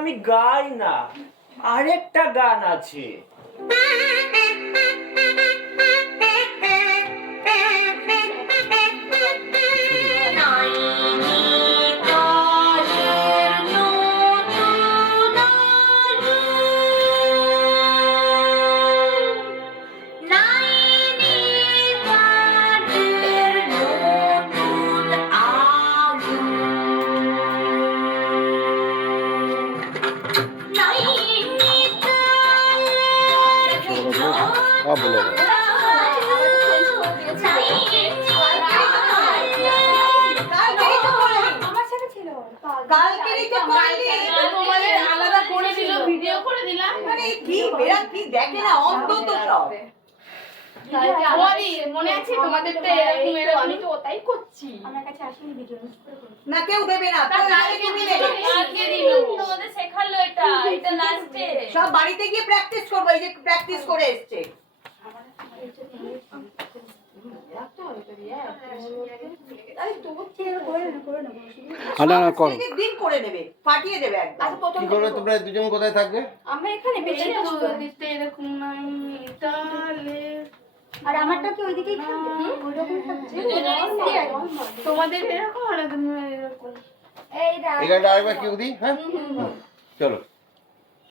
আমি গাই না, আরেকটা গান আছে। মনে আছে তোমাদের আমি তো ওটাই করছি। আমার কাছে আসেনি ভিডিও না, কেউ দেবে না। তোমাদের শেখালো এটা, এটা লাস্টে সব বাড়িতে গিয়ে প্র্যাকটিস করবো। এই যে প্র্যাকটিস করে এসছে। দিন করে নেবে, পাঠিয়ে দেবে একদম। কি করবে তোমরা দুজন? কোথায় থাকবে? আমরা এখানে বেশি আসবো এরকম নাই আর আমারটা কি ওইদিকেই থাকবে? ওইরকম থাকছে তোমাদের এরকম আর এরকম। এই এখানটা আরেকবার কেউ দিই। হ্যাঁ চলো।